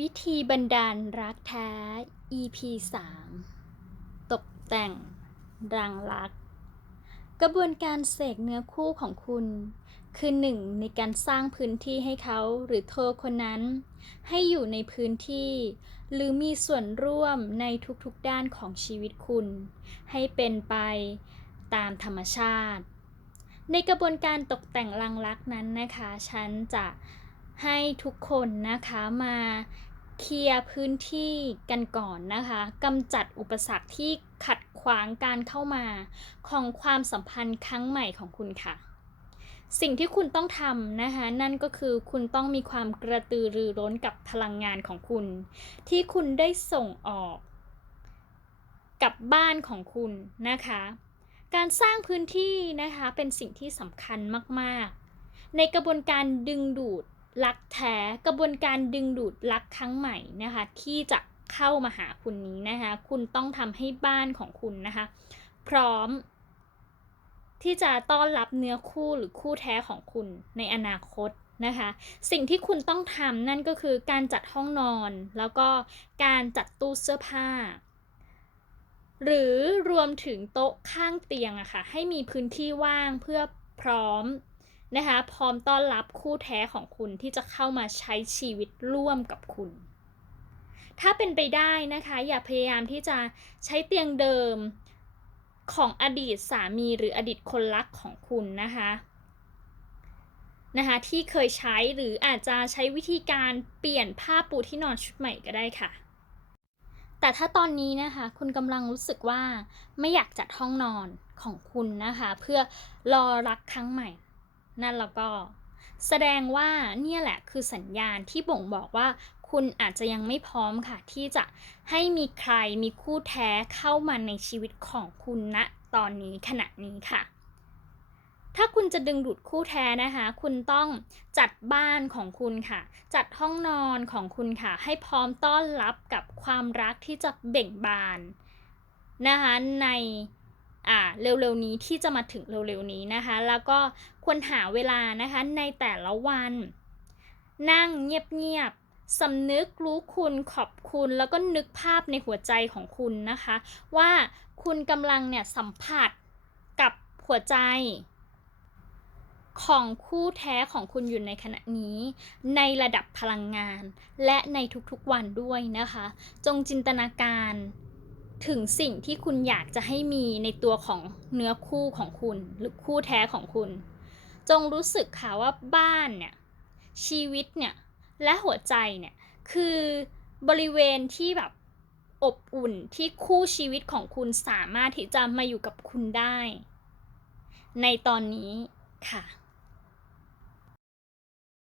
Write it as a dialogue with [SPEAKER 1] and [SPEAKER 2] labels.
[SPEAKER 1] วิธีบันดาลรักแท้ EP 3 ตกแต่ง รังรัก กระบวนการเสกเนื้อคู่ของคุณ คือหนึ่งในการสร้างพื้นที่ให้เขาหรือเธอคนนั้น ให้อยู่ในพื้นที่ หรือมีส่วนร่วมในทุกๆด้านของชีวิตคุณ ให้เป็นไปตามธรรมชาติ ในกระบวนการตกแต่งรังรักนั้นนะคะ ฉันจะ ให้ทุกคนนะคะมาเคลียร์พื้นที่กันก่อนนะคะกำจัดอุปสรรคที่ขัดขวางการเข้ามาของความสัมพันธ์ครั้งใหม่ของคุณค่ะ สิ่งที่คุณต้องทำนะคะ นั่นก็คือคุณต้องมีความกระตือรือร้นกับพลังงานของคุณ ที่คุณได้ส่งออกกับบ้านของคุณนะคะ การสร้างพื้นที่นะคะเป็นสิ่งที่สำคัญมาก ๆ ในกระบวนการดึงดูด รักแท้กระบวนการดึงดูดรักครั้งใหม่นะคะ ที่จะเข้ามาหาคุณนี้นะคะ คุณต้องทำให้บ้านของคุณนะคะ พร้อม ที่จะต้อนรับเนื้อคู่หรือคู่แท้ของคุณในอนาคตนะคะ สิ่งที่คุณต้องทำนั่นก็คือการจัดห้องนอน แล้วก็การจัดตู้เสื้อผ้า หรือรวมถึงโต๊ะข้างเตียงอะค่ะให้มีพื้นที่ว่างเพื่อพร้อม นะคะพร้อมต้อนรับคู่แท้ของคุณที่จะเข้ามาใช้ชีวิตร่วมกับคุณ ถ้าเป็นไปได้นะคะ อย่าพยายามที่จะใช้เตียงเดิมของอดีตสามีหรืออดีตคนรักของคุณนะคะนะคะที่เคยใช้หรืออาจจะใช้วิธีการเปลี่ยนผ้าปูที่นอนชุดใหม่ก็ได้ค่ะ แต่ถ้าตอนนี้นะคะคุณกำลังรู้สึกว่าไม่อยากจัดห้องนอนของคุณนะคะ เพื่อรอรักครั้งใหม่ นั่นแล้วก็แสดงว่าเนี่ยแหละคือสัญญาณที่บ่งบอกว่าคุณอาจจะยังไม่พร้อมค่ะ ที่จะให้มีใครมีคู่แท้เข้ามาในชีวิตของคุณณตอนนี้ขณะนี้ค่ะ ถ้าคุณจะดึงดูดคู่แท้นะคะ คุณต้องจัดบ้านของคุณค่ะ จัดห้องนอนของคุณค่ะ ให้พร้อมต้อนรับกับความรักที่จะเบ่งบานนะคะใน อ่าเร็วๆนี้ที่จะมาถึงเร็วๆนี้นะคะ แล้วก็ควรหาเวลานะคะในแต่ละวัน นั่งเงียบๆสำนึกรู้คุณขอบคุณ แล้วก็นึกภาพในหัวใจของคุณนะคะ ว่าคุณกำลังเนี่ยสัมผัสกับหัวใจ ของคู่แท้ของคุณอยู่ในขณะนี้ ในระดับพลังงาน และในทุกๆวันด้วยนะคะ จงจินตนาการ ถึงสิ่งที่คุณอยากจะให้มีในตัวของเนื้อคู่ของคุณ หรือคู่แท้ของคุณ จงรู้สึกค่ะว่าบ้านเนี่ยชีวิตเนี่ยและหัวใจเนี่ยคือบริเวณที่แบบอบอุ่นที่คู่ชีวิตของคุณสามารถที่จะมาอยู่กับคุณได้ ในตอนนี้ค่ะ